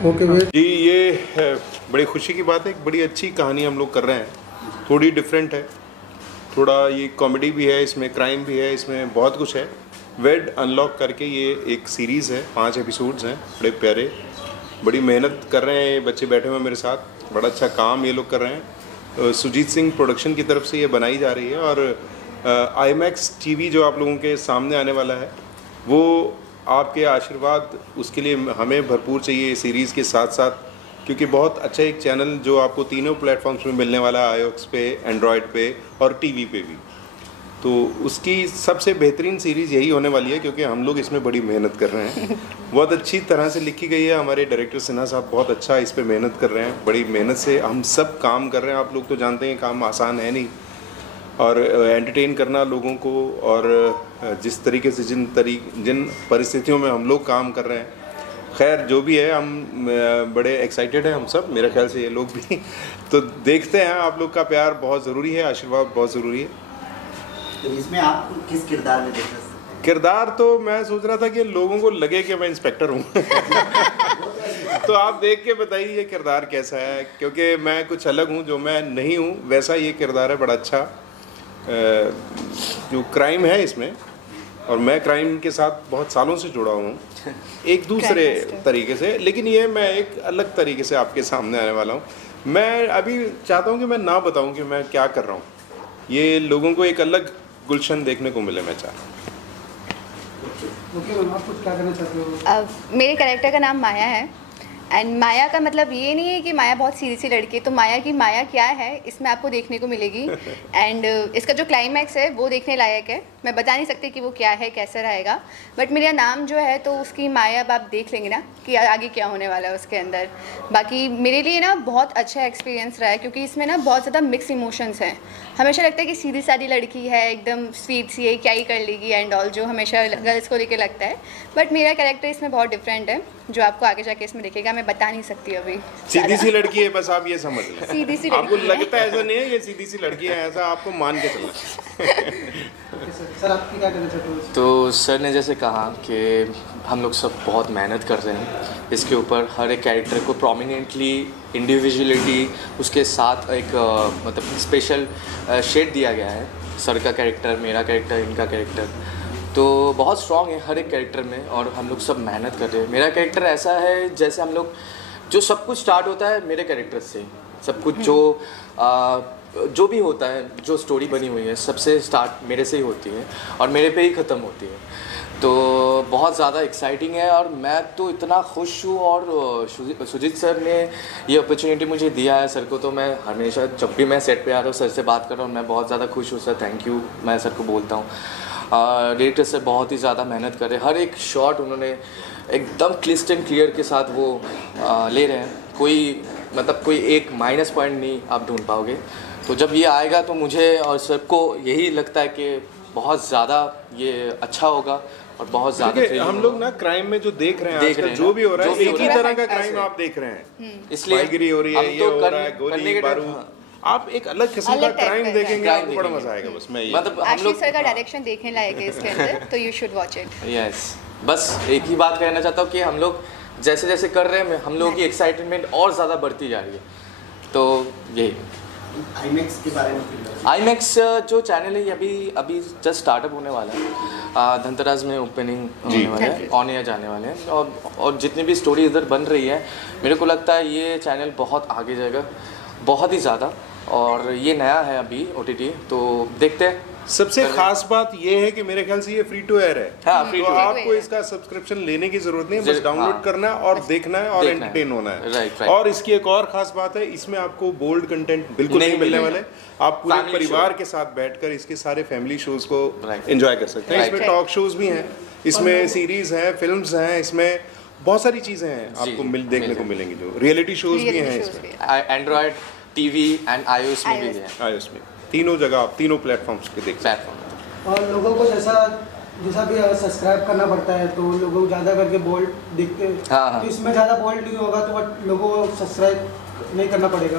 Okay जी, ये बड़ी खुशी की बात है। एक बड़ी अच्छी कहानी हम लोग कर रहे हैं, थोड़ी डिफरेंट है, थोड़ा ये कॉमेडी भी है, इसमें क्राइम भी है, इसमें बहुत कुछ है। वेड अनलॉक करके ये एक सीरीज़ है, 5 एपिसोड्स हैं, बड़े प्यारे, बड़ी मेहनत कर रहे हैं ये बच्चे बैठे हुए मेरे साथ, बड़ा अच्छा काम ये लोग कर रहे हैं। सुजीत सिंह प्रोडक्शन की तरफ से ये बनाई जा रही है और आईमैक्स टीवी जो आप लोगों के सामने आने वाला है, वो आपके आशीर्वाद उसके लिए हमें भरपूर चाहिए इस सीरीज़ के साथ साथ, क्योंकि बहुत अच्छा एक चैनल जो आपको तीनों प्लेटफॉर्म्स में मिलने वाला है, iOS पे, एंड्रॉयड पे और टीवी पे भी। तो उसकी सबसे बेहतरीन सीरीज़ यही होने वाली है, क्योंकि हम लोग इसमें बड़ी मेहनत कर रहे हैं। बहुत अच्छी तरह से लिखी गई है, हमारे डायरेक्टर सिन्हा साहब बहुत अच्छा इस पर मेहनत कर रहे हैं, बड़ी मेहनत से हम सब काम कर रहे हैं। आप लोग तो जानते हैं काम आसान है नहीं, और एंटरटेन करना लोगों को, और जिस तरीके से जिन परिस्थितियों में हम लोग काम कर रहे हैं, खैर जो भी है, हम बड़े एक्साइटेड हैं हम सब, मेरे ख्याल से ये लोग भी। तो देखते हैं, आप लोग का प्यार बहुत ज़रूरी है, आशीर्वाद बहुत ज़रूरी है। तो इसमें आप किस किरदार में देख सकते हैं? किरदार तो मैं सोच रहा था कि लोगों को लगे कि मैं इंस्पेक्टर हूँ। तो आप देख के बताइए ये किरदार कैसा है, क्योंकि मैं कुछ अलग हूँ, जो मैं नहीं हूँ वैसा ये किरदार है, बड़ा अच्छा। जो क्राइम है इसमें, और मैं क्राइम के साथ बहुत सालों से जुड़ा हूँ एक दूसरे तरीके से, लेकिन ये मैं एक अलग तरीके से आपके सामने आने वाला हूँ। मैं अभी चाहता हूँ कि मैं ना बताऊँ कि मैं क्या कर रहा हूँ, ये लोगों को एक अलग गुलशन देखने को मिले, मैं चाह रहा हूँ। ओके मैम, आप कुछ क्या करना चाहते हो? मेरे कैरेक्टर का नाम माया है, एंड माया का मतलब ये नहीं है कि माया बहुत सीधी सी लड़की है, तो माया की माया क्या है इसमें आपको देखने को मिलेगी। एंड इसका जो क्लाइमैक्स है वो देखने लायक है, मैं बता नहीं सकती कि वो क्या है, कैसा रहेगा, बट मेरा नाम जो है तो उसकी माया अब आप देख लेंगे ना कि आगे क्या होने वाला है उसके अंदर। बाकी मेरे लिए ना बहुत अच्छा एक्सपीरियंस रहा है, क्योंकि इसमें ना बहुत ज़्यादा मिक्स इमोशंस हैं। हमेशा लगता है कि सीधी सादी लड़की है, एकदम स्वीट सी है, क्या ही कर लेगी एंड ऑल, जो हमेशा गर्ल्स को लेकर लगता है, बट मेरा कैरेक्टर इसमें बहुत डिफरेंट है, जो आपको आगे जाके इसमें दिखेगा। मैं बता नहीं सकती अभी। सीधी सी लड़की है, बस आप ये समझ लें। सीधी सी आपको लड़की है। लगता है ऐसा नहीं है ये सीधी सी लड़की है, ऐसा आपको मान के चलना। सर आप क्या करना चाहते हो? तो सर ने जैसे कहा कि हम लोग सब बहुत मेहनत कर रहे हैं इसके ऊपर, हर एक कैरेक्टर को प्रोमिनेंटली इंडिविजुअलिटी उसके साथ एक मतलब स्पेशल शेड दिया गया है। सर का कैरेक्टर, मेरा कैरेक्टर, इनका कैरेक्टर तो बहुत स्ट्रॉन्ग है हर एक कैरेक्टर में, और हम लोग सब मेहनत कर रहे हैं। मेरा कैरेक्टर ऐसा है जैसे हम लोग, जो सब कुछ स्टार्ट होता है मेरे कैरेक्टर से, सब कुछ जो भी होता है, जो स्टोरी बनी हुई है सबसे स्टार्ट मेरे से ही होती है और मेरे पे ही ख़त्म होती है। तो बहुत ज़्यादा एक्साइटिंग है, और मैं तो इतना खुश हूँ, और सुजीत सर ने ये अपॉर्चुनिटी मुझे दिया है सर को, तो मैं हमेशा जब भी मैं सेट पे आ रहा हूँ सर से बात कर रहा हूँ, मैं बहुत ज़्यादा खुश हूँ। सर थैंक यू मैं सर को बोलता हूँ। डायरेक्टर से बहुत ही ज़्यादा मेहनत कर रहे हैं, हर एक शॉट उन्होंने एकदम क्लिस्ट एंड क्लियर के साथ वो ले रहे हैं, कोई मतलब कोई एक माइनस पॉइंट नहीं आप ढूंढ पाओगे। तो जब ये आएगा तो मुझे और सबको यही लगता है कि बहुत ज़्यादा ये अच्छा होगा और बहुत ज़्यादा। हम लोग ना क्राइम में जो देख रहे हैं जो भी हो रहा है, एक ही तरह का क्राइम आप देख रहे हैं, इसलिए गिरी हो रही है, ये हो रहा है, गोली बारूद, आप एक अलग किस्म का क्राइम देखेंगे, आपको बड़ा मजा आएगा। बस मैं मतलब हम लोग सर का डायरेक्शन देखने लायक है इसके अंदर, तो you should watch it. Yes, बस एक ही बात कहना चाहता हूँ कि हम लोग जैसे जैसे कर रहे हैं हम लोगों की एक्साइटमेंट और ज़्यादा बढ़ती जा रही है। तो यही आईमैक्स के बारे में, आईमैक्स जो चैनल है ये अभी जस्ट स्टार्टअप होने वाला है, धनतेरस में ओपनिंग होने वाला है, ऑन एयर जाने वाले हैं, और जितनी भी स्टोरी इधर बन रही है मेरे को लगता है ये चैनल बहुत आगे जाएगा, बहुत ही ज़्यादा, और ये नया है अभी OTT, तो देखते हैं। सबसे खास बात ये है कि मेरे ख्याल से ये फ्री टू एयर है, हाँ, फ्री तो टू आपको इसका सब्सक्रिप्शन लेने की जरूरत नहीं है, बस डाउनलोड करना है और देखना है और एंटरटेन होना है। राइट। और इसकी एक और खास बात है, इसमें आपको बोल्ड कंटेंट बिल्कुल नहीं मिलने वाले, आप पूरे परिवार के साथ बैठकर इसके सारे फैमिली शोज को एंजॉय कर सकते हैं। इसमें टॉक शोज भी हैं, इसमें सीरीज हैं, फिल्म्स हैं, इसमें बहुत सारी चीजें हैं आपको देखने को मिलेंगी, जो रियलिटी शोज भी हैं इसमें, एंड्रॉयड टीवी एंड iOS में भी है, iOS में तीनों जगह आप तीनों प्लेटफॉर्म्स पे देख सकते प्लेटफॉर्म। और लोगों को जैसा भी सब्सक्राइब करना पड़ता है, तो लोगों को ज़्यादा करके बोल्ड दिखते हैं, हाँ। तो इसमें ज़्यादा बोल्ड नहीं होगा, तो बट लोगों को सब्सक्राइब नहीं करना पड़ेगा,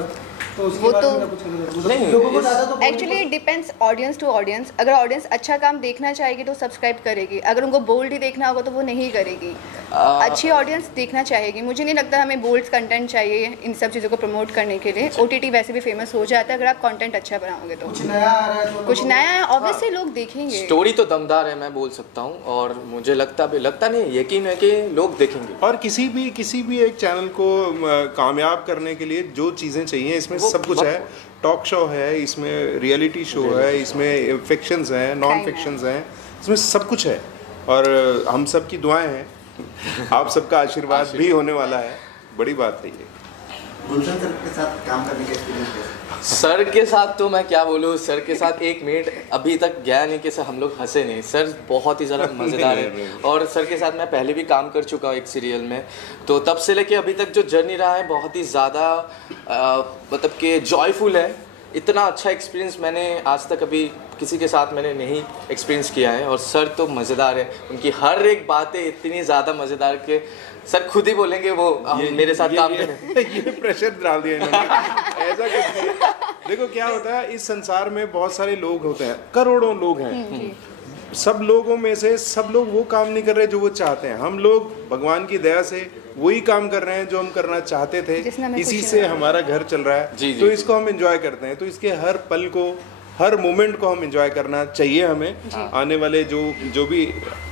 तो उसके वो बारे तो में कुछ नहीं, लोगों को ज़्यादा तो actually it depends audience to audience. अगर ऑडियंस अच्छा काम देखना चाहेगी तो सब्सक्राइब करेगी, अगर उनको बोल्ड ही देखना होगा तो वो नहीं करेगी। अच्छी ऑडियंस देखना चाहेगी। मुझे नहीं लगता हमें बोल्ड कंटेंट चाहिए इन सब चीज़ों को प्रमोट करने के लिए। OTT वैसे भी फेमस हो जाता है अगर आप कंटेंट अच्छा बनाओगे तो। कुछ नया आ रहा है तो कुछ नया है ऑब्वियसली लोग देखेंगे। स्टोरी तो दमदार है मैं बोल सकता हूँ, और मुझे लगता नहीं, यकीन है कि लोग देखेंगे। और किसी भी एक चैनल को कामयाब करने के लिए जो चीज़ें चाहिए इसमें सब कुछ है। टॉक शो है, इसमें रियलिटी शो है, इसमें फिक्शंस हैं, नॉन फिक्शंस हैं, इसमें सब कुछ है। और हम सब की दुआएं हैं, आप सबका आशीर्वाद भी होने वाला है। बड़ी बात है ये। गुलशन सर के साथ काम करने का एक्सपीरियंस कैसा? सर के साथ तो मैं क्या बोलूँ, सर के साथ 1 मिनट अभी तक गया नहीं कि सर हम लोग हंसे नहीं। सर बहुत ही ज़्यादा मज़ेदार है, और सर के साथ मैं पहले भी काम कर चुका हूँ एक सीरियल में, तो तब से लेके अभी तक जो जर्नी रहा है बहुत ही ज़्यादा मतलब कि जॉयफुल है। इतना अच्छा एक्सपीरियंस मैंने आज तक अभी किसी के साथ मैंने नहीं एक्सपीरियंस किया है। और सर तो मज़ेदार है, उनकी हर एक बातें इतनी ज़्यादा मज़ेदार के सर खुद ही बोलेंगे वो मेरे साथ काम करें। ये प्रेशर डाल दिया इन्होंने। ऐसा कुछ नहीं। देखो क्या होता है, इस संसार में बहुत सारे लोग होते हैं, करोड़ों लोग हैं। सब लोगों में से सब लोग वो काम नहीं कर रहे जो वो चाहते हैं। हम लोग भगवान की दया से वही काम कर रहे हैं जो हम करना चाहते थे, इसी से हमारा घर चल रहा है। तो इसको हम एंजॉय करते हैं, तो इसके हर पल को, हर मोमेंट को हम एंजॉय करना चाहिए हमें। आने वाले जो भी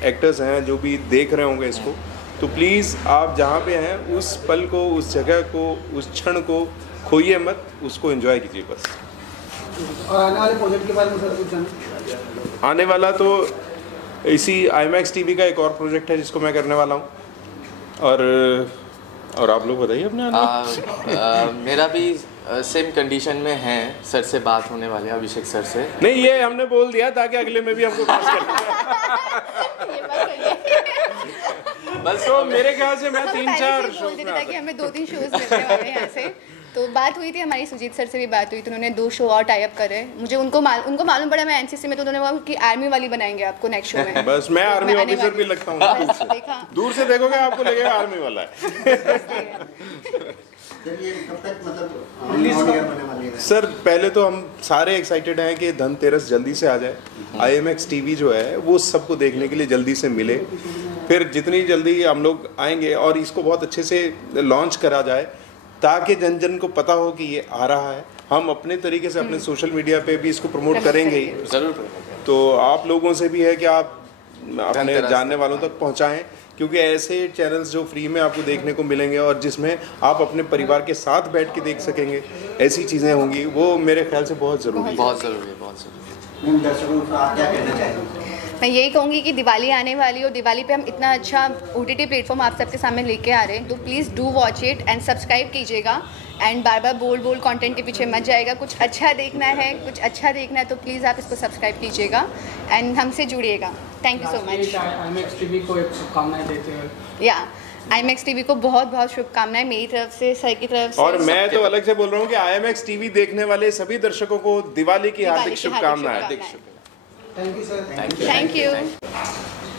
एक्टर्स हैं, जो भी देख रहे होंगे इसको, तो प्लीज़ आप जहाँ पे हैं उस पल को, उस जगह को, उस क्षण को खोइए मत, उसको एंजॉय कीजिए बस। और आने वाले प्रोजेक्ट के बारे में सर कुछ जाना? आने वाला तो इसी IMAX TV का एक और प्रोजेक्ट है जिसको मैं करने वाला हूँ। और आप लोग बताइए अपने। मेरा भी सेम कंडीशन में है, सर से बात होने वाले अभिषेक सर से। नहीं, ये हमने बोल दिया ताकि अगले में भी हमको पास कर। बस तो मेरे ख्याल से मैं 3-4 बोल देते ताकि हमें 2-3 शोज मिलने वाले हैं यहाँ से। तो बात हुई थी हमारी, सुजीत सर से भी बात हुई थी, उन्होंने 2 शो और टाई अप करे। मुझे उनको मालूम पड़ा मैं NCC में, तो उन्होंने बोला कि आर्मी वाली बनाएंगे आपको नेक्स्ट शो में। बस मैं आर्मी ऑफिसर भी लगता हूँ। देखा दूर से देखोगे आपको लगेगा आर्मी वाला है। सर ये कब तक मतलब ऑन एयर होने वाली है? सर पहले तो हम सारे एक्साइटेड हैं कि धनतेरस जल्दी से आ जाए, IMAX TV जो है वो सबको देखने के लिए जल्दी से मिले। फिर जितनी जल्दी हम लोग आएंगे और इसको बहुत अच्छे से लॉन्च करा जाए ताकि जन जन को पता हो कि ये आ रहा है। हम अपने तरीके से अपने सोशल मीडिया पे भी इसको प्रमोट करेंगे ही ज़रूर। तो आप लोगों से भी है कि आप अपने जानने वालों तक पहुंचाएं, क्योंकि ऐसे चैनल्स जो फ्री में आपको देखने को मिलेंगे और जिसमें आप अपने परिवार के साथ बैठ के देख सकेंगे, ऐसी चीज़ें होंगी, वो मेरे ख्याल से बहुत ज़रूरी है। बहुत ज़रूरी है, बहुत ज़रूरी है। दर्शकों को आप क्या कहना चाहेंगे? मैं यही कहूँगी कि दिवाली आने वाली, और दिवाली पे हम इतना अच्छा OTT प्लेटफॉर्म आप सबके सामने लेके आ रहे हैं, तो please do watch it and subscribe कीजिएगा। एंड बार बार बोल्ड कंटेंट के पीछे मत जाएगा। कुछ अच्छा देखना है, तो प्लीज़ आप इसको सब्सक्राइब कीजिएगा एंड हमसे जुड़िएगा। Thank you so much. IMAX TV को एक शुभकामनाएं देते हैं। या IMAX TV को बहुत बहुत शुभकामनाएं मेरी तरफ से, सर की तरफ से। और मैं तो अलग से बोल रहा हूँ कि IMAX TV देखने वाले सभी दर्शकों को दिवाली की हार्दिक शुभकामनाएं। Thank you, sir. Thank you.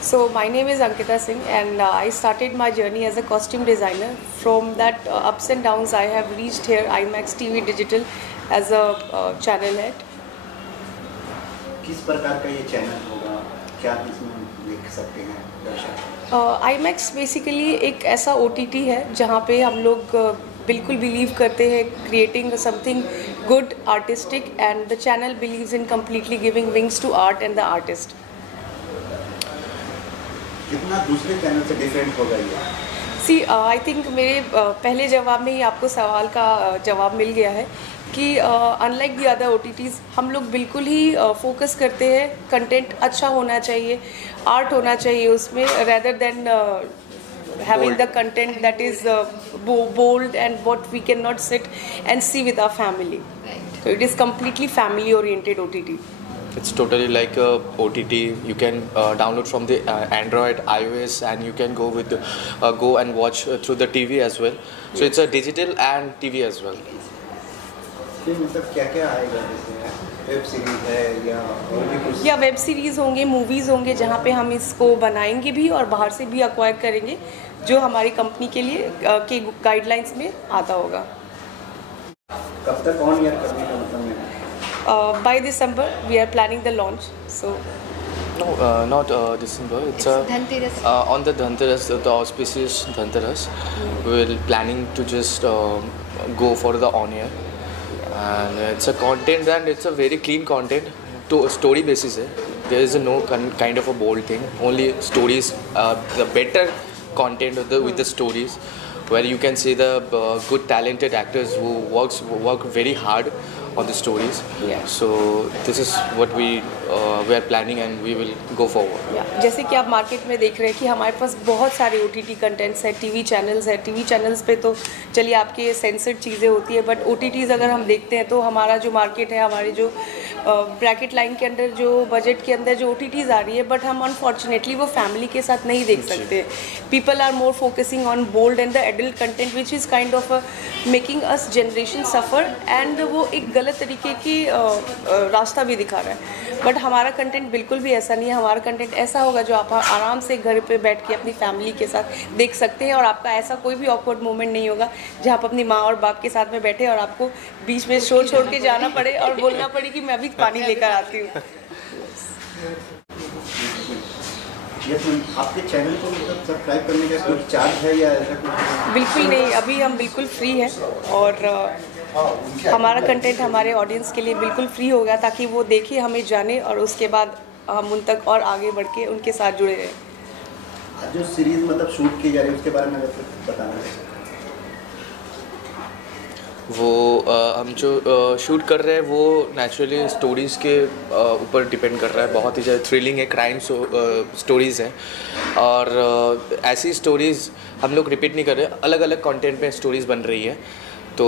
So my name is Ankita Singh, and I started my journey as a costume designer. From that ups and downs, I have reached here IMAX TV Digital as a channel head. किस प्रकार का ये channel होगा, क्या इसमें देख सकते हैं दर्शक? IMAX बेसिकली एक ऐसा OTT है जहाँ पे हम लोग बिल्कुल बिलीव करते हैं creating something good artistic, and the channel believes in completely giving wings to art and the artist. कितना दूसरे चैनल से डिफरेंट होगा ये? सी आई थिंक मेरे पहले जवाब में ही आपको सवाल का जवाब मिल गया है कि अनलाइक दी अदर OTTs हम लोग बिल्कुल ही फोकस करते हैं कंटेंट अच्छा होना चाहिए, आर्ट होना चाहिए उसमें, rather than having the content that is bold and what we cannot sit and see with our family. So it is completely family oriented OTT. It's totally like a OTT. You can download from the Android, iOS, and you can go and watch through the TV as well. So it's a digital and TV as well. फिर मतलब क्या-क्या आएगा, जैसे web series है या और भी कुछ? या वेब सीरीज़ होंगे, मूवीज़ होंगे जहाँ पे हम इसको बनाएंगे भी और बाहर से भी अक्वायर करेंगे जो हमारी कंपनी के लिए के गाइडलाइंस में आता होगा। कब तक ऑन एयर करने का मतलब है? By December we are planning the launch, so No, not December. It's Dhanteras. on the Dhanteras, the auspicious Dhanteras. We're planning to just go for the on air, and it's a content, and it's a very clean content. To story basis है. There is no kind of a bold thing. Only stories, the better content with the stories, where you can see the good talented actors who work very hard on the stories. Yeah. So this is what we are planning, and we will go forward. जैसे कि आप market में देख रहे हैं कि हमारे पास बहुत सारे OTT कंटेंट्स है, टीवी चैनल्स है। टीवी चैनल्स पे तो चलिए आपके सेंसर्ड चीज़ें होती है, बट OTTs अगर हम देखते हैं तो हमारा जो मार्केट है, हमारे जो ब्रैकेट लाइन के अंदर, जो बजट के अंदर जो OTTs आ रही है, बट हम अनफॉर्चुनेटली वो फैमिली के साथ नहीं देख सकते। People are more focusing on bold and the adult content which is kind of making us generation suffer, and वो एक गलत तरीके की रास्ता भी दिखा रहा है। बट हमारा कंटेंट बिल्कुल भी ऐसा नहीं है। हमारा कंटेंट ऐसा होगा जो आप आराम से घर पे बैठ के अपनी फैमिली के साथ देख सकते हैं, और आपका ऐसा कोई भी ऑकवर्ड मोमेंट नहीं होगा जहाँ आप अपनी माँ और बाप के साथ में बैठे और आपको बीच में शो छोड़ के जाना पड़े और बोलना पड़े कि मैं अभी पानी लेकर आती हूँ। आपके चैनल को मतलब सब्सक्राइब करने का कोई चार्ज है या ऐसा कुछ? बिल्कुल नहीं, अभी हम बिल्कुल फ्री हैं, और हमारा कंटेंट हमारे ऑडियंस के लिए बिल्कुल फ्री होगा, ताकि वो देखे, हमें जाने, और उसके बाद हम उन तक और आगे बढ़ के उनके साथ जुड़े रहें। जो सीरीज मतलब शूट की जा रही है उसके बारे में बताना है। वो हम जो शूट कर रहे हैं वो नेचुरली स्टोरीज़ के ऊपर डिपेंड कर रहा है। बहुत ही ज़्यादा थ्रिलिंग है, क्राइम स्टोरीज़ हैं, और ऐसी स्टोरीज़ हम लोग रिपीट नहीं कर रहे, अलग अलग कंटेंट में स्टोरीज़ बन रही है। तो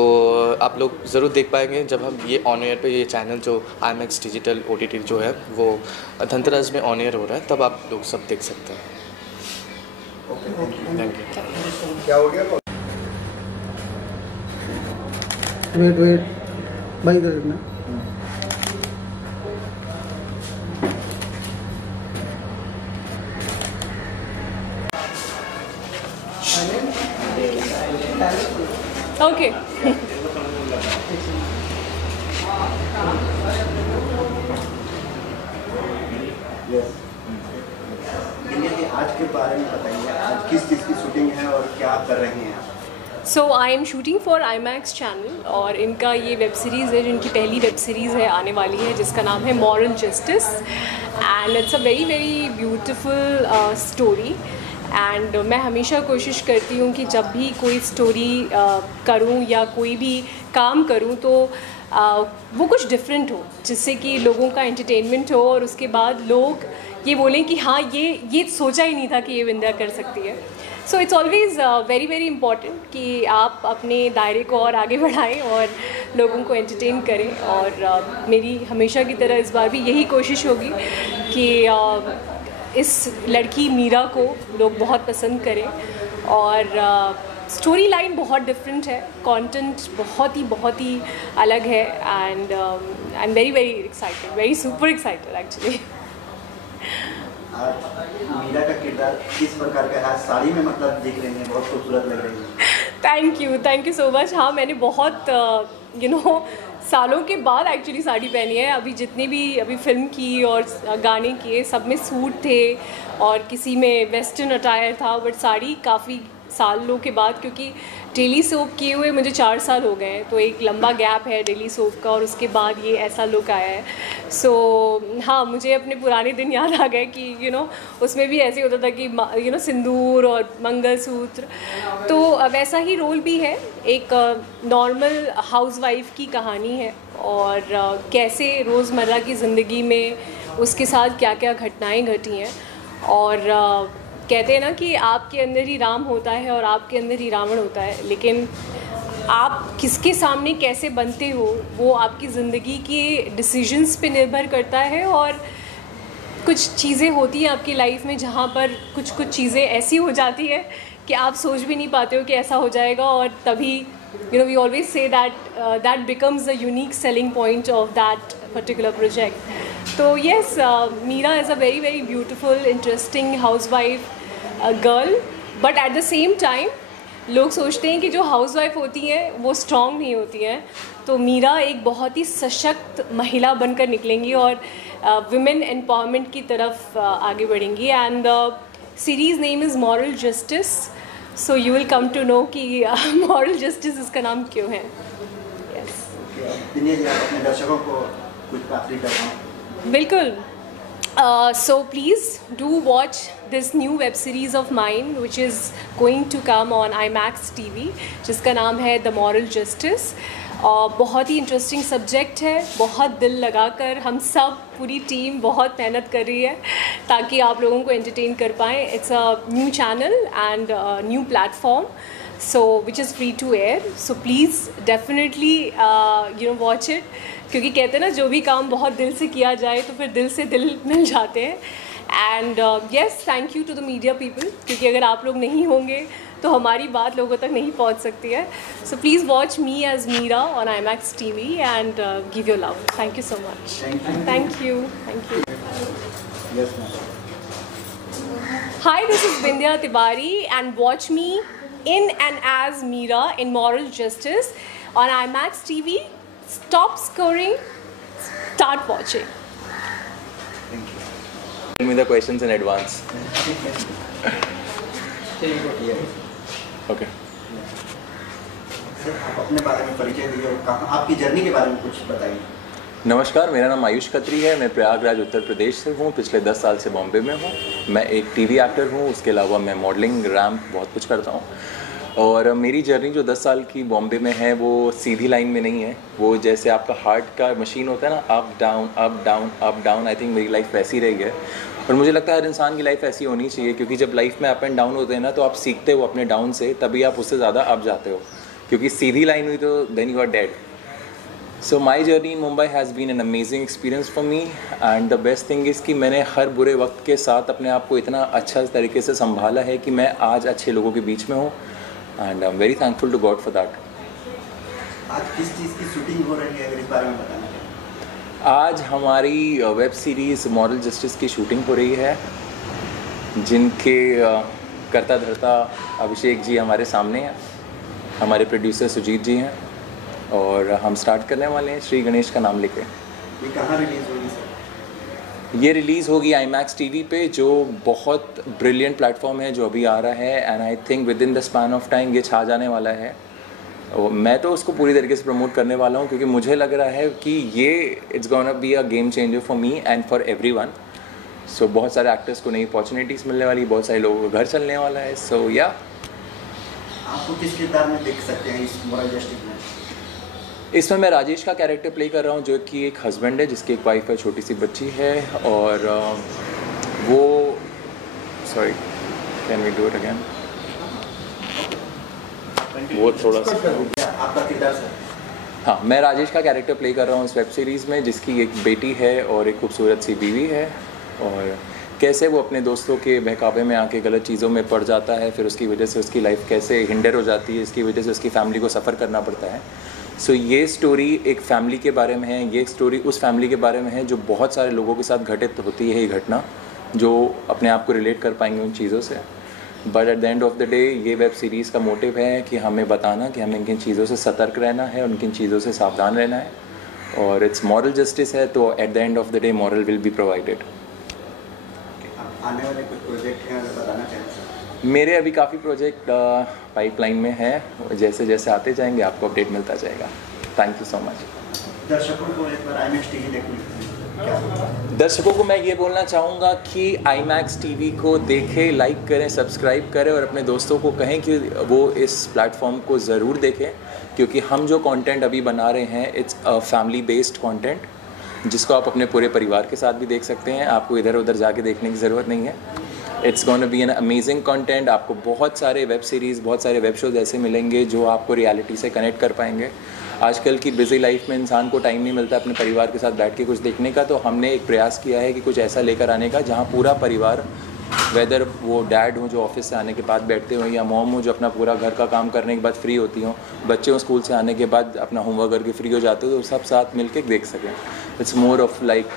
आप लोग ज़रूर देख पाएंगे जब हम ये ऑन एयर पे, ये चैनल जो IMAX डिजिटल OTT जो है वो धनतेरस में ऑन एयर हो रहा है, तब आप लोग सब देख सकते हैं। Thank you. क्या हो गया? वेट भाई इधर देखना। ओके। आज के बारे में बताइए, आज किस चीज़ की शूटिंग है और क्या कर रहे हैं आप? So I am shooting for IMAX channel, और इनका ये वेब सीरीज़ है, जिनकी पहली वेब सीरीज़ है आने वाली है, जिसका नाम है moral Justice, and it's a very very beautiful story. And मैं हमेशा कोशिश करती हूँ कि जब भी कोई स्टोरी करूँ या कोई भी काम करूँ तो वो कुछ डिफरेंट हो, जिससे कि लोगों का एंटरटेनमेंट हो, और उसके बाद लोग ये बोलें कि हाँ ये सोचा ही नहीं था कि ये विंध्या कर सकती है। So it's always very very important कि आप अपने दायरे को और आगे बढ़ाएं और लोगों को एंटरटेन करें, और मेरी हमेशा की तरह इस बार भी यही कोशिश होगी कि इस लड़की मीरा को लोग बहुत पसंद करें, और स्टोरी लाइन बहुत डिफरेंट है, कंटेंट बहुत ही अलग है, and I am very very excited, very super excited actually. Meera का किरदार किस प्रकार का है? साड़ी में मतलब दिख रही है, बहुत खूबसूरत लग रही है। Thank you so much. हाँ, मैंने बहुत सालों के बाद एक्चुअली साड़ी पहनी है। अभी जितने भी अभी फिल्म की और गाने किए, सब में सूट थे और किसी में वेस्टर्न अटायर था, बट साड़ी काफ़ी सालों के बाद, क्योंकि डेली सोप किए हुए मुझे 4 साल हो गए हैं, तो एक लंबा गैप है डेली सोप का, और उसके बाद ये ऐसा लुक आया है। सो हाँ, मुझे अपने पुराने दिन याद आ गए कि उसमें भी ऐसे होता था कि सिंदूर और मंगलसूत्र, तो वैसा ही रोल भी है। एक नॉर्मल हाउसवाइफ की कहानी है, और कैसे रोज़मर्रा की ज़िंदगी में उसके साथ क्या क्या घटनाएँ घटी हैं, और कहते हैं ना कि आपके अंदर ही राम होता है और आपके अंदर ही रावण होता है, लेकिन आप किसके सामने कैसे बनते हो वो आपकी ज़िंदगी के डिसीजंस पे निर्भर करता है। और कुछ चीज़ें होती हैं आपकी लाइफ में जहाँ पर कुछ चीज़ें ऐसी हो जाती है कि आप सोच भी नहीं पाते हो कि ऐसा हो जाएगा, और तभी we always say that becomes the unique selling point of that particular project. तो yes, Meera is a very very beautiful, interesting housewife girl, but at the same time लोग सोचते हैं कि जो हाउसवाइफ होती हैं वो स्ट्रांग नहीं होती हैं, तो मीरा एक बहुत ही सशक्त महिला बनकर निकलेंगी और वुमेन एम्पावरमेंट की तरफ आगे बढ़ेंगी। And series name is Moral Justice, so you will come to know कि मॉरल जस्टिस इसका नाम क्यों है। यस, दिनेश जी, आप अपने दर्शकों को कुछ आखिरी करना। बिल्कुल। So please do watch this new web series of mine which is going to come on IMAX TV, जिसका नाम है The Moral Justice। बहुत ही इंटरेस्टिंग सब्जेक्ट है, बहुत दिल लगाकर हम सब पूरी टीम बहुत मेहनत कर रही है ताकि आप लोगों को एंटरटेन कर पाएँ। It's a new channel and new platform, so which is free to air, so please definitely watch it, क्योंकि कहते हैं ना जो भी काम बहुत दिल से किया जाए तो फिर दिल से दिल मिल जाते हैं। And yes, thank you to the media people, क्योंकि अगर आप लोग नहीं होंगे तो हमारी बात लोगों तक नहीं पहुंच सकती है। So please watch me as Meera on IMAX TV and give your love. Thank you so much. Thank you. Yes, ma'am. Hi, this is Bindya Tiwari and watch me in and as Meera in Moral Justice on IMAX TV. Stop scoring, start watching. Thank you. Tell me the questions in advance. Okay. Sir, आप अपने बारे में परिचय दीजिए और कहाँ आपकी journey के बारे में कुछ बताइए। नमस्कार, मेरा नाम आयुष खत्री है। मैं प्रयागराज उत्तर प्रदेश से हूँ। पिछले 10 साल से बॉम्बे में हूँ। मैं एक टीवी एक्टर हूँ, उसके अलावा मैं मॉडलिंग, रैम्प, बहुत कुछ करता हूँ। और मेरी जर्नी जो 10 साल की बॉम्बे में है वो सीधी लाइन में नहीं है। वो जैसे आपका हार्ट का मशीन होता है ना, up down up down up down, I think मेरी लाइफ वैसी रही है। और मुझे लगता है हर इंसान की लाइफ ऐसी होनी चाहिए, क्योंकि जब लाइफ में अप एंड डाउन होते हैं ना तो आप सीखते हो अपने डाउन से, तभी आप उससे ज़्यादा अप जाते हो। क्योंकि सीधी लाइन हुई तो then you are dead. So my journey in Mumbai has been an amazing experience for me and the best thing is कि मैंने हर बुरे वक्त के साथ अपने आप को इतना अच्छा तरीके से संभाला है कि मैं आज अच्छे लोगों के बीच में हूँ and I am very thankful to God for that. आज किस चीज़ की शूटिंग हो रही है, अगर इस बारे में बताना चाहिए? आज हमारी वेब सीरीज़ मॉरल जस्टिस की शूटिंग हो रही है, जिनके करता धरता अभिषेक जी हमारे सामने हैं, हमारे प्रोड्यूसर सुजीत जी हैं और हम स्टार्ट करने वाले हैं श्री गणेश का नाम लेके। ये कहाँ रिलीज़ होगी सर? ये रिलीज़ होगी IMAX TV पे, जो बहुत ब्रिलियंट प्लेटफॉर्म है जो अभी आ रहा है and I think with in the span of time ये छा जाने वाला है। और मैं तो उसको पूरी तरीके से प्रमोट करने वाला हूँ, क्योंकि मुझे लग रहा है कि ये it's gonna be a game changer for me and for everyone. So बहुत सारे एक्टर्स को नई अपॉर्चुनिटीज़ मिलने वाली, बहुत सारे लोगों का घर चलने वाला है। सो या आपको किस किरदार में देख सकते हैं इस मॉरल जस्टिस में? इसमें मैं राजेश का कैरेक्टर प्ले कर रहा हूँ, जो कि एक हस्बैंड है जिसकी एक वाइफ है, छोटी सी बच्ची है। और वो sorry can we do it again, वो थोड़ा सा आपका किरदार सर? हाँ, मैं राजेश का कैरेक्टर प्ले कर रहा हूँ इस वेब सीरीज़ में, जिसकी एक बेटी है और एक खूबसूरत सी बीवी है। और कैसे वो अपने दोस्तों के बहकावे में आके गलत चीज़ों में पड़ जाता है, फिर उसकी वजह से उसकी लाइफ कैसे हिंडर हो जाती है, इसकी वजह से उसकी फैमिली को सफ़र करना पड़ता है। सो ये स्टोरी एक फैमिली के बारे में है, ये स्टोरी उस फैमिली के बारे में है जो बहुत सारे लोगों के साथ घटित होती है ये घटना, जो अपने आप को रिलेट कर पाएंगे उन चीज़ों से। But at the end of the day ये वेब सीरीज़ का मोटिव है कि हमें बताना कि हमें किन चीज़ों से सतर्क रहना है, उनकिन चीज़ों से सावधान रहना है। और इट्स मॉरल जस्टिस है, तो at the end of the day moral will be provided. आने वाले कुछ प्रोजेक्ट हैं, अगर बताना चाहें सर? मेरे अभी काफ़ी प्रोजेक्ट पाइपलाइन में है, जैसे जैसे आते जाएंगे आपको अपडेट मिलता जाएगा। Thank you so much. दर्शकों को एक बार IMAX TV देखने क्या बोलना? दर्शकों को मैं ये बोलना चाहूँगा कि IMAX TV को देखें, लाइक करें, सब्सक्राइब करें और अपने दोस्तों को कहें कि वो इस प्लेटफॉर्म को ज़रूर देखें, क्योंकि हम जो कंटेंट अभी बना रहे हैं it's a family based content, जिसको आप अपने पूरे परिवार के साथ भी देख सकते हैं। आपको इधर उधर जाके देखने की ज़रूरत नहीं है। It's gonna B an amazing content. आपको बहुत सारे वेब सीरीज़, बहुत सारे वेब शोज़ ऐसे मिलेंगे जो आपको रियलिटी से कनेक्ट कर पाएंगे। आजकल की बिजी लाइफ में इंसान को टाइम नहीं मिलता अपने परिवार के साथ बैठ के कुछ देखने का, तो हमने एक प्रयास किया है कि कुछ ऐसा लेकर आने का जहाँ पूरा परिवार, वेदर वो डैड हो जो ऑफिस से आने के बाद बैठते हो, या मॉम हो जो अपना पूरा घर का काम करने के बाद फ्री होती हो, बच्चे हो स्कूल से आने के बाद अपना होमवर्क करके फ्री हो जाते हो, तो सब साथ मिल के देख सकें। It's more of like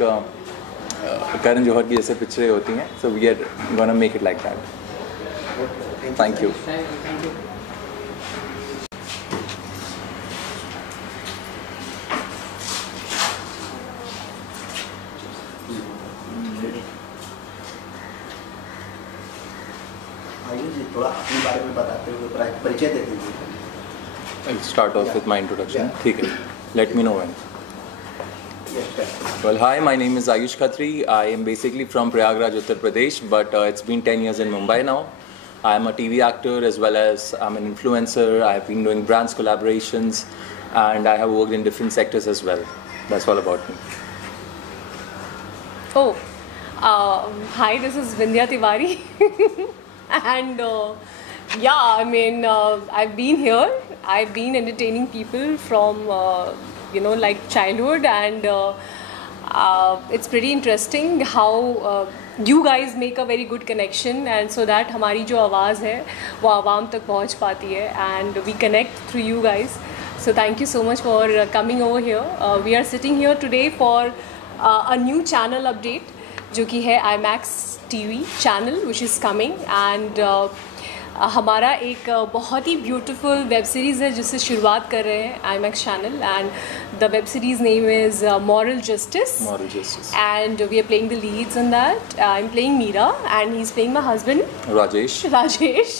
Karan Johar की जैसे पिक्चरें होती हैं। So we are gonna make it like that. Thank you. थोड़ा अपने बारे में बताते हुए परिचय देते हुए। I'll start off with my introduction. ठीक है. Let me know when. Well, hi, my name is Ayush Khatri. I am basically from Prayagraj, Uttar Pradesh, but it's been 10 years in Mumbai now. I am a TV actor as well as I'm an influencer. I have been doing brands collaborations and I have worked in different sectors as well. That's all about me. Oh, hi, this is Vindhya Tiwari. And yeah, I mean, I've been here. I've been entertaining people from, like childhood, and it's pretty interesting how you guys make a very good connection, and so that हमारी जो आवाज़ है वो आवाम तक पहुँच पाती है, and we connect through you guys. So thank you so much for coming over here. We are sitting here today for a new channel update, जो कि है IMAX TV channel, which is coming, and हमारा एक बहुत ही beautiful web series है जिससे शुरुआत कर रहे हैं IMAX channel, and the web series name is Moral Justice, and we are playing the leads in that. I am playing Meera and he is playing my husband Rajesh.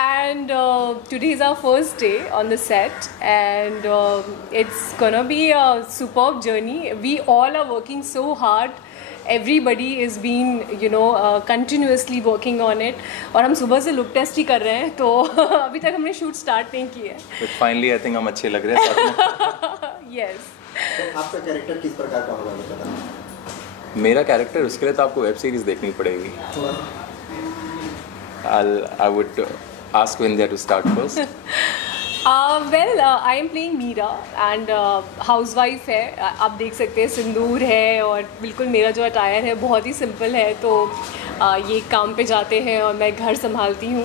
And today is our first day on the set, and it's gonna be a superb journey. We all are working so hard. Everybody is been continuously working on it. और हम सुबह से look test ही कर रहे हैं, तो अभी तक हमने शूट स्टार्ट नहीं किया है. But finally I think हम अच्छे लग रहे हैं साथ में. Yes. तो आपका कैरेक्टर किस प्रकार का होगा बताना? मेरा कैरेक्टर, उसके लिए तो आपको वेब सीरीज देखनी पड़ेगी. I would ask Vindhya to start first. I am playing Meera, and housewife है. आप देख सकते हैं सिंदूर है, और बिल्कुल मेरा जो अटायर है बहुत ही सिंपल है. तो ये काम पे जाते हैं और मैं घर संभालती हूँ.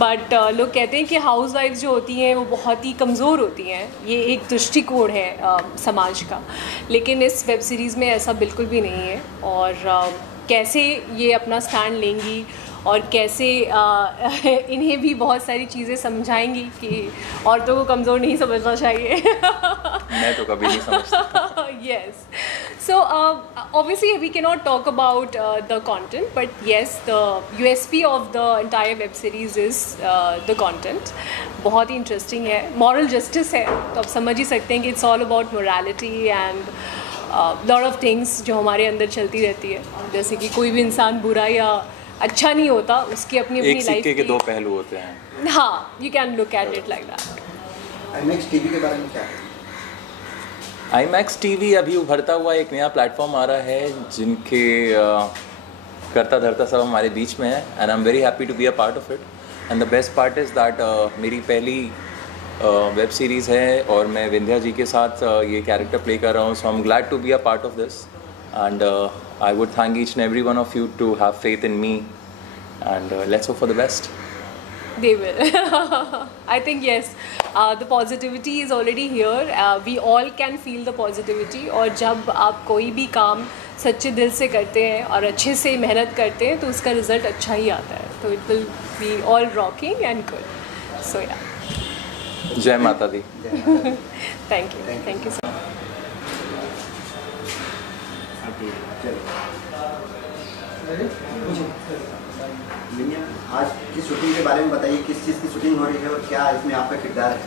बट लोग कहते हैं कि हाउसवाइफ जो होती हैं वो बहुत ही कमज़ोर होती हैं. ये एक दृष्टिकोण है समाज का, लेकिन इस वेब सीरीज़ में ऐसा बिल्कुल भी नहीं है. और कैसे ये अपना स्टैंड लेंगी और कैसे इन्हें भी बहुत सारी चीज़ें समझाएंगी कि औरतों को कमज़ोर नहीं समझना चाहिए. मैं तो कभी नहीं समझता. Yes. So obviously we cannot talk about the content, but yes, the USP of the entire web series is the content. बहुत ही इंटरेस्टिंग है. मॉरल जस्टिस है, तो आप समझ ही सकते हैं कि it's all about morality and lot of things जो हमारे अंदर चलती रहती है. जैसे कि कोई भी इंसान बुरा या अच्छा नहीं होता, उसकी अपनी अपनी लाइफ सिक्के के दो पहलू होते हैं. हाँ, you can look at it like that. IMAX TV के बारे में क्या है? IMAX TV अभी उभरता हुआ एक नया प्लेटफॉर्म आ रहा है, जिनके करता धरता सब हमारे बीच में है, and I am very happy to be a part of it. And the best part is that मेरी पहली वेब सीरीज़ है और मैं विंध्या जी के साथ ये कैरेक्टर प्ले कर रहा हूँ. So I am glad to be a part of this, and I would thank each and every one of you to have faith in me, and let's hope for the best. They will. I think yes, the positivity is already here. We all can feel the positivity. और जब आप कोई भी काम सच्चे दिल से करते हैं और अच्छे से मेहनत करते हैं तो उसका रिज़ल्ट अच्छा ही आता है. तो it will be all rocking and good. So yeah. जय माता दी. Thank you so much. आज की शूटिंग के बारे में बताइए, किस चीज़ की शूटिंग हो रही है और क्या इसमें आपका किरदार है?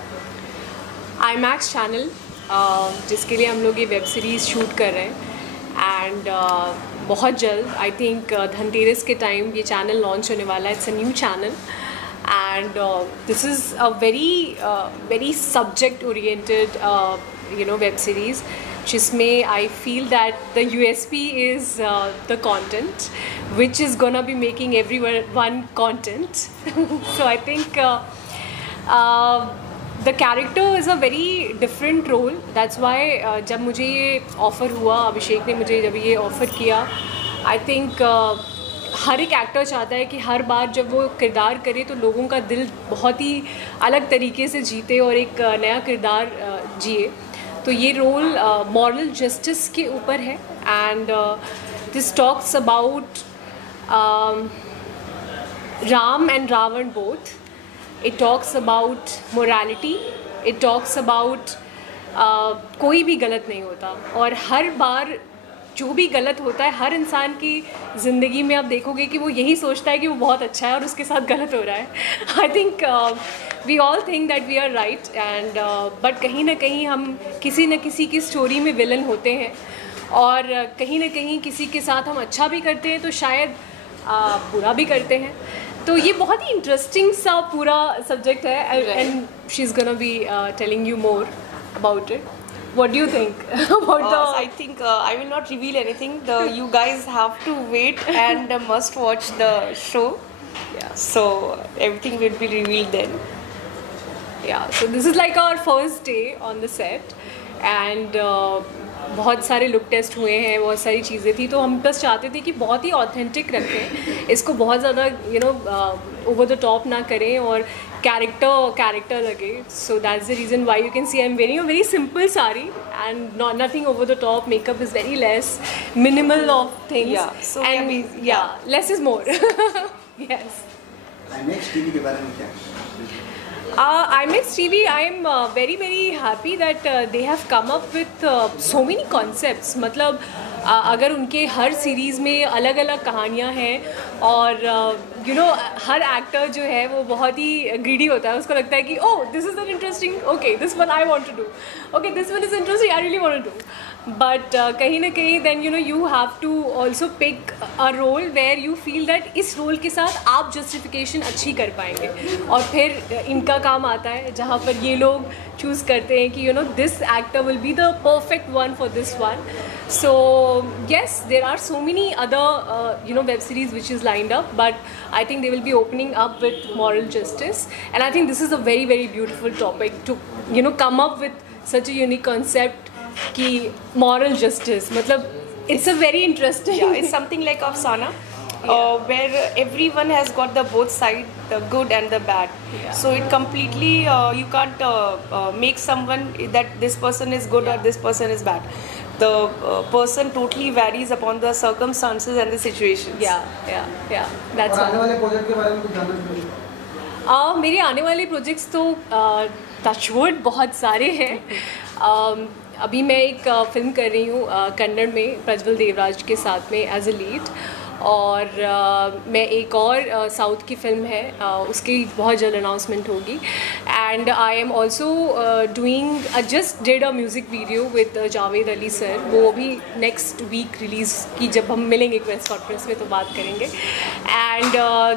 IMAX चैनल, जिसके लिए हम लोग ये वेब सीरीज़ शूट कर रहे हैं, एंड बहुत जल्द आई थिंक धनतेरस के टाइम ये चैनल लॉन्च होने वाला है. It's a new channel, and this is a very subject oriented web series, जिसमें I feel that the USP is the content, which is gonna be making everyone content. So I think the character is a very different role. That's why जब मुझे ये offer हुआ, अभिषेक ने मुझे जब ये offer किया, I think हर एक एक्टर चाहता है कि हर बार जब वो किरदार करे तो लोगों का दिल बहुत ही अलग तरीके से जीते और एक नया किरदार जिए. तो ये रोल मॉरल जस्टिस के ऊपर है, and this talks about Ram and Ravan both. It talks about morality. It talks about कोई भी गलत नहीं होता, और हर बार जो भी गलत होता है हर इंसान की ज़िंदगी में आप देखोगे कि वो यही सोचता है कि वो बहुत अच्छा है और उसके साथ गलत हो रहा है। I think we all think that we are right and but कहीं ना कहीं हम किसी न किसी की स्टोरी में विलन होते हैं और कहीं ना कहीं किसी के साथ हम अच्छा भी करते हैं तो शायद बुरा भी करते हैं। तो ये बहुत ही इंटरेस्टिंग सा पूरा सब्जेक्ट है and she is gonna be telling you more about it. What do you think about the? I think I will not reveal anything. You guys have to wait and must watch the show. Yeah. So everything will be revealed then. Yeah. So this is like our first day on the set, and बहुत सारे look test हुए हैं, बहुत सारी चीज़ें थी, तो हम बस चाहते थे कि बहुत ही ऑथेंटिक रखें इसको, बहुत ज़्यादा ओवर द टॉप ना करें और कैरेक्टर लगे. So that's the reason why you can see I am wearing a very simple sari and nothing over the top. Makeup is very less, minimal of things and या less is more. Yes. IMAX TV के बारे में क्या? IMAX TV, I am very happy that they have come up with so many concepts. मतलब अगर उनके हर series में अलग अलग कहानियाँ हैं और हर एक्टर जो है वो बहुत ही ग्रीडी होता है, उसको लगता है कि oh this is an interesting, okay this one I want to do, okay this one is interesting, I really want to do. But कहीं ना कहीं then you have to also pick a role where you feel that इस role के साथ आप justification अच्छी कर पाएंगे. और फिर इनका काम आता है जहाँ पर ये लोग चूज़ करते हैं कि this actor will be the perfect one for this one. So yes, there are so many other web series which is lined up, but I think they will be opening up with moral justice, and I think this is a very beautiful topic to come up with such a unique concept ki moral justice. Matlab it's a very interesting. Yeah, it's something like Afsana. Where everyone has got the both side, the good and the bad. Yeah. So it completely you can't make someone that this person is good or this person is bad. The person totally varies upon the circumstances and the situations. Yeah. That's आने वाले project के बारे में कुछ जानना चाहिए. मेरे आने वाले प्रोजेक्ट्स तो टचवुड बहुत सारे हैं. अभी मैं एक फिल्म कर रही हूँ कन्नड़ में प्रज्वल देवराज के साथ में एज अ लीड, और मैं एक और साउथ की फिल्म है उसकी बहुत जल्द अनाउंसमेंट होगी. And I am also doing just did a music video with Javed Ali sir. वो भी नेक्स्ट वीक रिलीज़ की, जब हम मिलेंगे प्रेस कॉन्फ्रेंस में तो बात करेंगे. And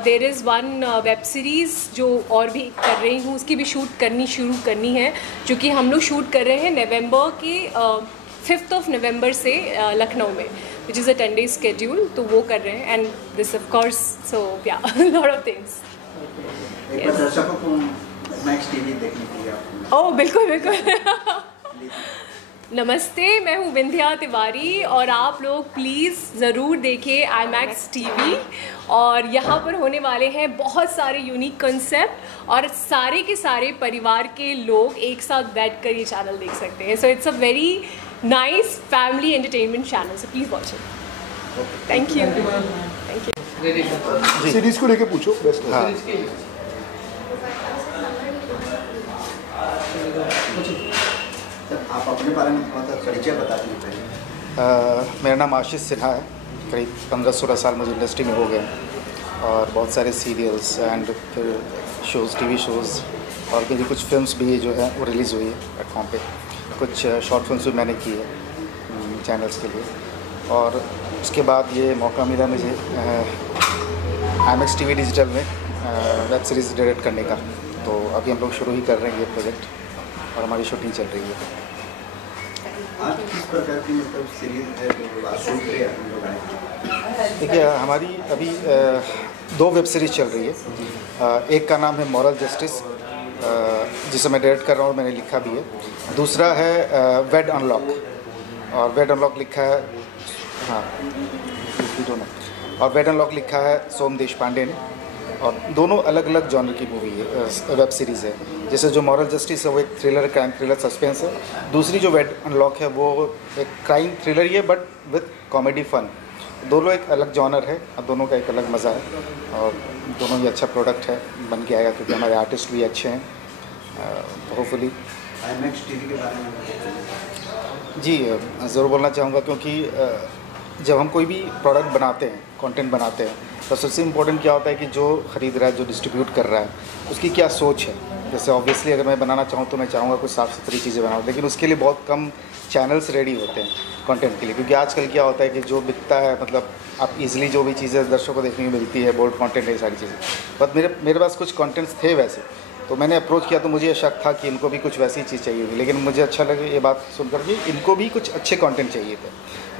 there is one web series जो और भी कर रही हूँ, उसकी भी शूट शुरू करनी है, जो कि हम लोग शूट कर रहे हैं नवंबर के 5 नवंबर से लखनऊ में, which is a 10-day schedule. तो वो कर रहे हैं, and this of course, so yeah, a lot of things. एक बार दर्शकों को IMAX TV देखने के लिए आपको. Oh बिल्कुल. नमस्ते, मैं हूँ विंध्या तिवारी और आप लोग प्लीज़ ज़रूर देखिए IMAX TV. और यहाँ पर होने वाले हैं बहुत सारे यूनिक कंसेप्ट और सारे के सारे परिवार के लोग एक साथ बैठकर ये चैनल देख सकते हैं. So it's a very nice family entertainment channel, so please watch it. Thank you. Series को लेके पूछो बेस्ट. हाँ. आप अपने बारे में थोड़ा सा परिचय बता दीजिए पहले. मेरा नाम आशीष सिन्हा है. करीब 15-16 साल मुझे इंडस्ट्री में हो गए और बहुत सारे सीरियल्स एंड फिर शोज़, टीवी शोज़ और मेरी कुछ फिल्म्स भी जो है वो रिलीज़ हुई है प्लेटफॉर्म पे. कुछ शॉर्ट फिल्म्स भी मैंने की है चैनल्स के लिए. और उसके बाद ये मौका मिला मुझे IMAX TV डिजिटल में वेब सीरीज़ डायरेक्ट करने का. तो अभी हम लोग शुरू ही कर रहे हैं ये प्रोजेक्ट और हमारी शूटिंग चल रही है. आज किस प्रकार की मतलब सीरीज है जो आप शूट रहे हैं हम लोग? देखिए हमारी अभी 2 वेब सीरीज़ चल रही है. एक का नाम है मॉरल जस्टिस, जिसे मैं डायरेक्ट कर रहा हूँ, मैंने लिखा भी है. दूसरा है वेड अनलॉक, और वेड अनलॉक लिखा है और वेड अनलॉक लिखा है सोम देशपांडे ने. और दोनों अलग अलग जॉनर की मूवी है, वेब सीरीज़ है. जैसे जो मॉरल जस्टिस है वो एक थ्रिलर, क्राइम थ्रिलर सस्पेंस है. दूसरी जो वेड अनलॉक है वो एक क्राइम थ्रिलर ही है बट विद कॉमेडी फन. दोनों एक अलग जॉनर है और दोनों का एक अलग मज़ा है और दोनों ही अच्छा प्रोडक्ट है बन के आएगा, क्योंकि हमारे आर्टिस्ट भी अच्छे हैं. होपफुली IMAX TV के बारे में जी ज़रूर बोलना चाहूँगा, क्योंकि जब हम कोई भी प्रोडक्ट बनाते हैं, कंटेंट बनाते हैं, तो सबसे इम्पोर्टेंट क्या होता है कि जो ख़रीद रहा है, जो डिस्ट्रीब्यूट कर रहा है, उसकी क्या सोच है। जैसे ऑब्वियसली अगर मैं बनाना चाहूँ तो मैं चाहूँगा कुछ साफ़ सुथरी चीज़ें बनाऊँ, लेकिन उसके लिए बहुत कम चैनल्स रेडी होते हैं कंटेंट के लिए, क्योंकि आजकल क्या होता है कि जो बिकता है, मतलब आप इजीली जो भी चीज़ें दर्शकों को देखने को मिलती है, बोल्ड कंटेंट है, सारी चीज़ें। बट मेरे पास कुछ कंटेंट्स थे वैसे, तो मैंने अप्रोच किया तो मुझे शक था कि इनको भी कुछ वैसी चीज़ चाहिए होगी, लेकिन मुझे अच्छा लगे ये बात सुनकर कि इनको भी कुछ अच्छे कंटेंट चाहिए थे।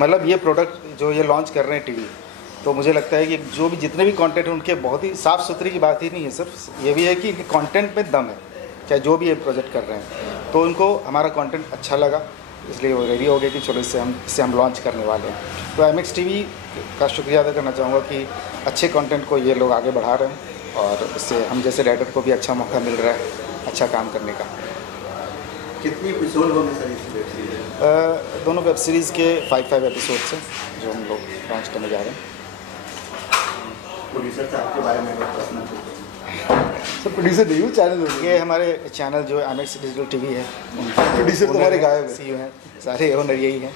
मतलब ये प्रोडक्ट जो ये लॉन्च कर रहे हैं टीवी, तो मुझे लगता है कि जो भी जितने भी कंटेंट हैं उनके बहुत ही साफ़ सुथरी की बात ही नहीं है, सिर्फ ये भी है कि कंटेंट में दम है, चाहे जो भी ये प्रोजेक्ट कर रहे हैं। तो उनको हमारा कंटेंट अच्छा लगा, इसलिए वो रेडी हो गए कि चलो इससे हम लॉन्च करने वाले हैं। तो IMAX TV का शुक्रिया अदा करना चाहूँगा कि अच्छे कंटेंट को ये लोग आगे बढ़ा रहे हैं, और इससे हम जैसे राइटर को भी अच्छा मौका मिल रहा है अच्छा काम करने का। कितनी एपिसोड होंगे सर इस वेब सीरीज? दोनों वेब सीरीज़ के 5 एपिसोड्स हैं जो हम लोग लॉन्च करने जा रहे हैं। प्रोड्यूसर साहब के बारे में प्रश्न पूछते हैं। सर प्रोड्यूसर नहीं हूँ, चैनल हो ये हमारे चैनल जो IMAX डिजिटल TV है, प्रोड्यूसर तो हमारे गायब है। CEO हैं, सारे ओनर यही हैं।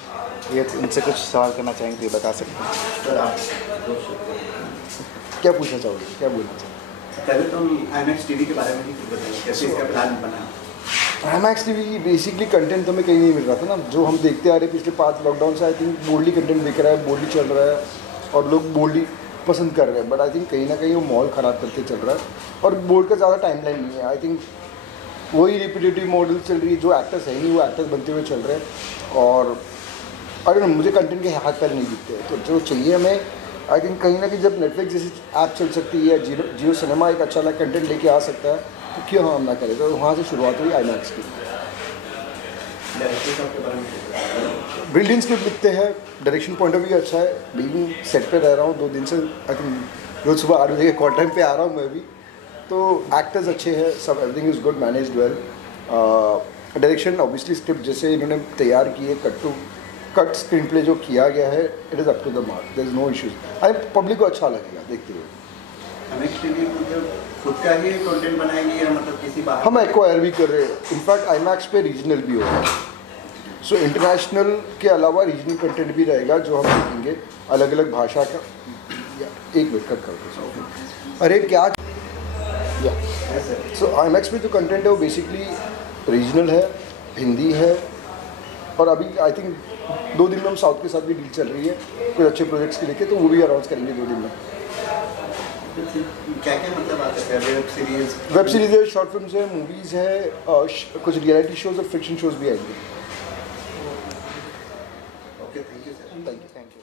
ये उनसे कुछ सवाल करना चाहेंगे तो ये बता सकते हैं। सर आप क्या पूछना चाहोगे, क्या बोलना चाहोगे? पहले तो IMAX TV के बारे में ही बताइए, कैसे इसका प्लान बना? IMAX TV बेसिकली कंटेंट तो हमें कहीं नहीं मिल रहा था ना, जो हम देखते आ रहे पिछले 5 लॉकडाउन से। आई थिंक बोल्डली कंटेंट बिक रहा है, बोल्डली चल रहा है और लोग बोल्डली पसंद कर रहे हैं, बट आई थिंक कहीं ना कहीं वो मॉल ख़राब करके चल रहा है और बोल्ड का ज़्यादा टाइमलाइन नहीं है। आई थिंक वही रिपीटेटिव मॉडल चल रही है, जो एक्टर्स है नहीं वो एक्टर्स बनते हुए चल रहे हैं, और आई डोंट नो, मुझे कंटेंट के हाथ पैर नहीं दिखते। तो जो चाहिए हमें, आई थिंक कहीं ना कहीं जब नेटफ्लिक्स जैसी ऐप चल सकती है, जियो सिनेमा एक अच्छा कंटेंट लेके आ सकता है, तो क्यों हम ना करें। तो वहाँ से शुरुआत हुई IMAX की। ब्रिलियंट स्क्रिप्ट लिखते हैं, डायरेक्शन पॉइंट ऑफ व्यू अच्छा है। बीइंग सेट पे रह रहा हूँ 2 दिन से, आई थिंक रोज़ सुबह 8 बजे के कॉल टाइम पे आ रहा हूँ मैं भी। तो एक्टर्स अच्छे हैं, सब everything is good, managed well. Direction obviously script जैसे इन्होंने तैयार की है, कट स्क्रीन प्ले जो किया गया है, it is up to the mark, there is no issues. आई पब्लिक को अच्छा लगेगा देखते हुए। IMAX TV खुद का ही कंटेंट बनाएंगे या मतलब किसी बाहर? हम एक्वायर भी कर रहे हैं, इनफैक्ट IMAX पे रीजनल भी होगा। सो इंटरनेशनल के अलावा रीजनल कंटेंट भी रहेगा जो हम देखेंगे, अलग अलग भाषा का। एक मिनट कट कर दो। अरे क्या सो IMAX पे जो कंटेंट है वो बेसिकली रीजनल है, हिंदी है, और अभी आई थिंक 2 दिन में हम साउथ के साथ भी डील चल रही है कुछ अच्छे प्रोजेक्ट्स के लेके, तो वो भी अनाउंस करेंगे 2 दिन में। क्या क्या मतलब आता है? वेब सीरीज है, शॉर्ट फिल्म्स है, मूवीज़ है, कुछ रियलिटी शोज और फिक्शन शोज भी आएंगे। Okay, thank you sir. Thank you.